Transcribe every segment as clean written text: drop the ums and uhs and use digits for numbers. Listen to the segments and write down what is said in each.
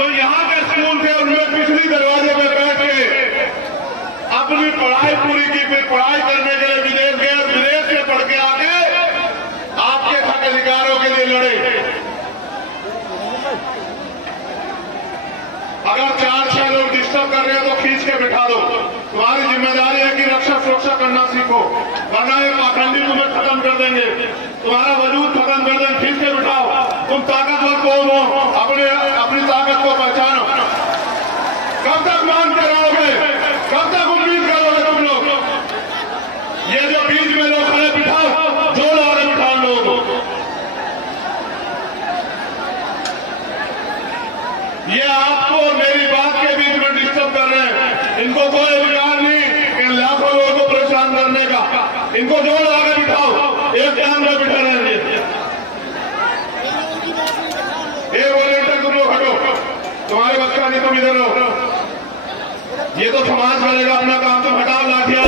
जो यहाँ के स्कूल थे उनमें पिछली दरवाजे में बैठ के अपनी पढ़ाई पूरी की, फिर पढ़ाई करने के लिए विदेश गए, विदेश से पढ़ के आके आपके हक अधिकारों के लिए लड़े। अगर 4-6 लोग डिस्टर्ब कर रहे हैं तो खींच के बिठा दो। तुम्हारी जिम्मेदारी है कि रक्षा सुरक्षा करना सीखो, वरना ये पाखंडी तुम्हें खत्म कर देंगे, तुम्हारा वजूद खत्म कर देंगे। खींच के बिठाओ। तुम ताकतवर कौन हो, अपनी ताकत को पहचानो। कब तक मानते रहोगे, कब तक उम्मीद करोगे तुम लोग? ये जो बीच में लोग खड़े, बिठाओ, जोड़ो और बिठाओ लोगों को। ये आपको मेरी बात के बीच में डिस्टर्ब कर रहे हैं। इनको कोई अधिकार नहीं इन लाखों लोगों को परेशान करने का। इनको जोड़ आगे बिठाओ, एक टाइम में बिठा रहेंगे। ये वॉलेंटियर तुम लोग हटो, तुम्हारे बच्चा नहीं, तुम इधर हो। ये तो समाज करेगा अपना काम, तुम हटाओ लाठियां।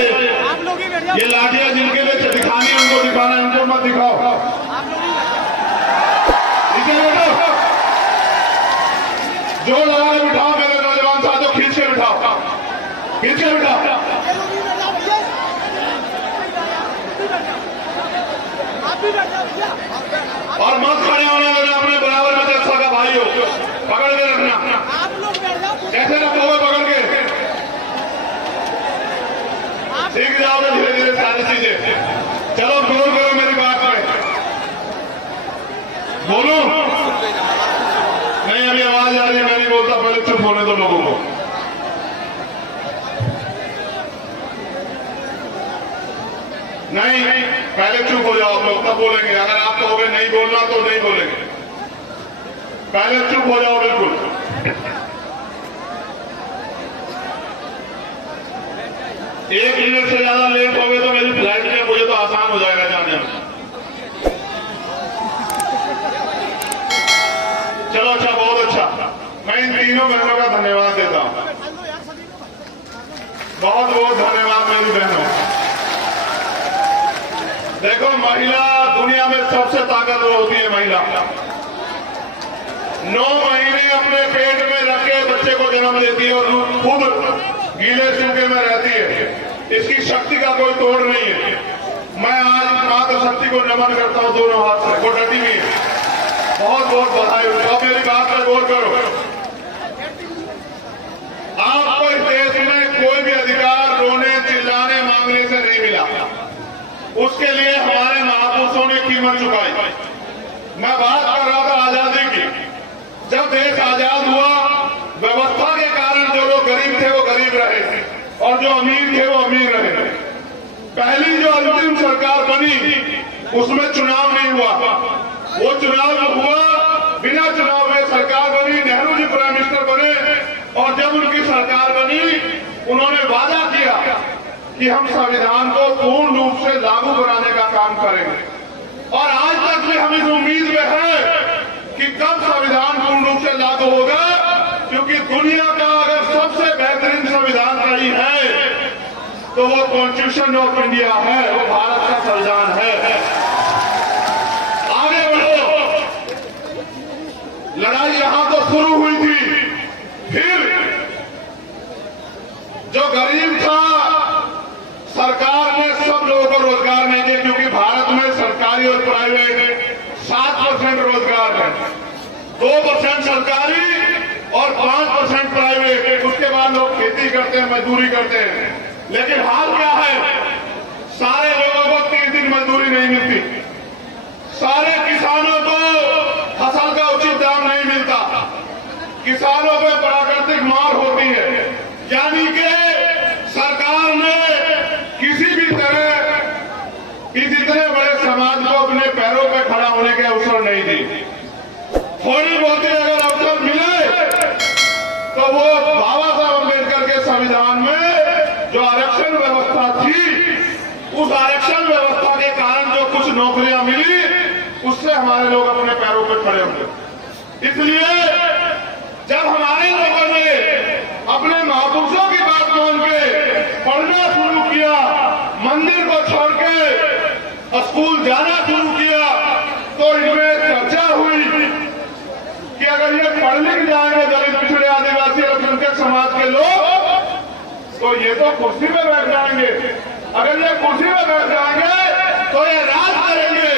ये लाठियां जिनके लिए दिखानी है उनको दिखाना, इनको मत दिखाओ। नीचे बैठो, जोड़ लगा के बिठाओ मेरे नौजवान साथियों, खींच के बिठाओ, खींच के बिठाओ। और मत खड़े होने देना, अपने बराबर में जैसा का भाई हो, पकड़ के रखना। कैसे रखोगे पकड़ के? सीख जाओगे धीरे धीरे सारी चीजें। चलो गौर करो मेरी बात में, बोलो। नहीं, अभी आवाज आ रही है, मैं नहीं बोलता, पहले चुप होने दो लोगों को। नहीं, पहले चुप हो जाओ लोग, तब बोलेंगे। अगर आप कहोगे नहीं बोलना तो नहीं बोलेंगे। पहले चुप हो जाओ बिल्कुल। एक मिनट से ज्यादा लेट हो गए तो मेरी फ्लाइट में मुझे तो आसान हो जाएगा जाने में। चलो अच्छा, बहुत अच्छा। मैं इन तीनों बहनों का धन्यवाद देता हूं। बहुत बहुत धन्यवाद मेरी बहनों। देखो, महिला दुनिया में सबसे ताकतवर होती है। महिला 9 महीने अपने पेट में रख के बच्चे को जन्म देती है और खुद गीले सूखे में रहती है। इसकी शक्ति का कोई तोड़ नहीं है। मैं आज मातृ शक्ति को नमन करता हूं दोनों हाथ से। वो डटी हुई है, बहुत बहुत बधाई। अब मेरी बात पर गौर करो। आपको इस देश में कोई भी अधिकार रोने चिल्लाने मांगने से नहीं मिला। उसके लिए हमारे महापुरुषों ने कीमत चुकाई। मैं बात कर रहा था आजादी की। जब देश आजाद हुआ, व्यवस्था के कारण जो लोग गरीब थे वो गरीब रहे और जो अमीर थे वो अमीर रहे। पहली जो अंतिम सरकार बनी उसमें चुनाव नहीं हुआ। वो चुनाव हुआ, बिना चुनाव में सरकार बनी। नेहरू जी प्राइम मिनिस्टर बने और जब उनकी सरकार बनी, उन्होंने वादा किया कि हम संविधान को पूर्ण रूप से लागू कराने का काम करेंगे। और आज तक भी हम इस उम्मीद में हैं कि कब संविधान पूर्ण रूप से लागू होगा, क्योंकि दुनिया का अगर सबसे बेहतरीन संविधान कहीं है तो वो कॉन्स्टिट्यूशन ऑफ इंडिया है, वो भारत का संविधान है। आगे बढ़ो। लड़ाई यहां तो शुरू हुई थी, फिर जो गरीब था, सरकार ने सब लोगों को रोजगार नहीं दिया, क्योंकि भारत में सरकारी और प्राइवेट 7% रोजगार है, 2% सरकारी और 5% प्राइवेट। उसके बाद लोग खेती करते हैं, मजदूरी करते हैं। लेकिन हाल क्या है, सारे लोगों को 3 दिन मजदूरी नहीं मिलती। सारे किसानों को फसल का उचित दाम नहीं मिलता। किसानों पे प्राकृतिक मार होती है। यानी कि सरकार ने किसी भी तरह इस इतने बड़े समाज को अपने पैरों पे खड़ा होने के अवसर नहीं दी। थोड़ी बहुत अगर अवसर मिले तो वो बाबा साहब अम्बेडकर के संविधान में जो आरक्षण व्यवस्था थी, उस आरक्षण व्यवस्था के कारण जो कुछ नौकरियां मिली, उससे हमारे लोग अपने पैरों पर खड़े होंगे। इसलिए जब हमारे लोगों ने अपने महापुरुषों की बात मान के पढ़ना शुरू किया, मंदिर को छोड़ के स्कूल जाना शुरू किया, तो इनमें चर्चा हुई कि अगर ये पढ़ लिख जाएंगे दलित तो ये तो कुर्सी पे बैठ जाएंगे। अगर ये कुर्सी पे बैठ जाएंगे तो ये राज करेंगे,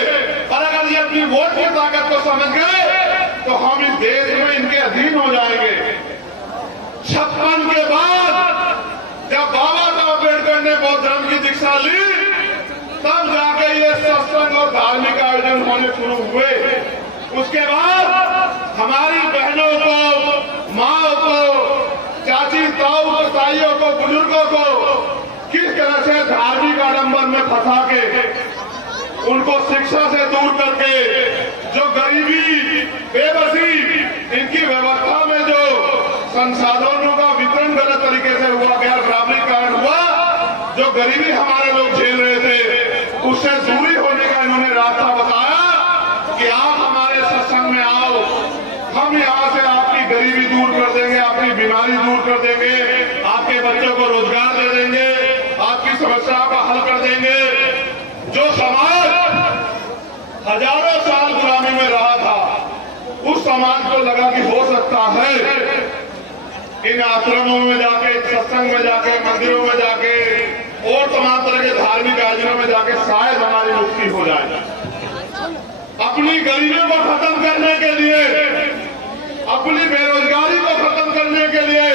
और अगर ये अपनी वोट की ताकत को समझ गए तो हम इस देश में इनके अधीन हो जाएंगे। 56 के बाद जब बाबा साहब अम्बेडकर ने बौद्ध धर्म की दीक्षा ली, तब जाके ये सत्संग और धार्मिक आयोजन होने शुरू हुए। उसके बाद हमारी बहनों को, माँ को, चाची ताऊ को, ताइयों को, बुजुर्गों को किस तरह से धार्मिक आडंबर में फंसा के, उनको शिक्षा से दूर करके, जो गरीबी, बेबसी, इनकी व्यवस्था में जो संसाधनों का वितरण गलत तरीके से हुआ, गैर बराबरी कारण हुआ, जो गरीबी हमारे लोग झेल रहे थे, उससे दूरी होने का इन्होंने रास्ता बताया कि आप हमारे सत्संग में आओ, हम यहाँ से आपकी गरीबी दूर कर देंगे, आपकी बीमारी दूर कर देंगे, आपके बच्चों को रोजगार दे देंगे, आपकी समस्याओं का हल कर देंगे। जो समाज हजारों साल गुलामी में रहा था, उस समाज को लगा कि हो सकता है इन आश्रमों में जाके, सत्संग में जाके, मंदिरों में जाके और तमाम तरह के धार्मिक आयोजनों में जाके शायद हमारी मुक्ति हो जाए। अपनी गरीबी को खत्म करने के लिए, अपनी बेरोजगारी को खत्म करने के लिए,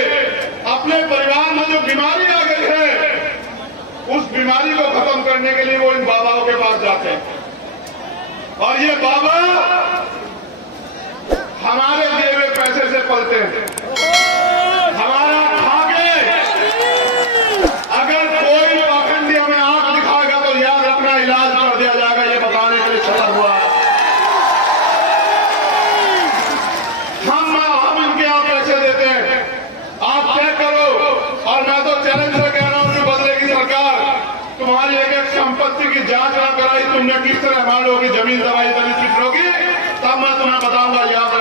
अपने परिवार में जो बीमारी आ गई है, उस बीमारी को खत्म करने के लिए वो इन बाबाओं के पास जाते हैं। और ये बाबा हमारे दिए हुए पैसे से पलते हैं, हमारा खाके। अगर कोई पाखंडी हमें आंख दिखाएगा तो याद रखना, इलाज कर दिया जाएगा, ये बताने के लिए छला हुआ है। हम इनके यहाँ पैसे देते हैं, आप चेक करो। और मैं तो चैलेंज से कह रहा हूं कि बदलेगी सरकार, तुम्हारी एक एक संपत्ति की जांच ना कराई, तुमने किस तरह हमारे लोगों की जमीन दबाई, दलित पिछड़ों की, तब मैं तुम्हें बताऊंगा। याद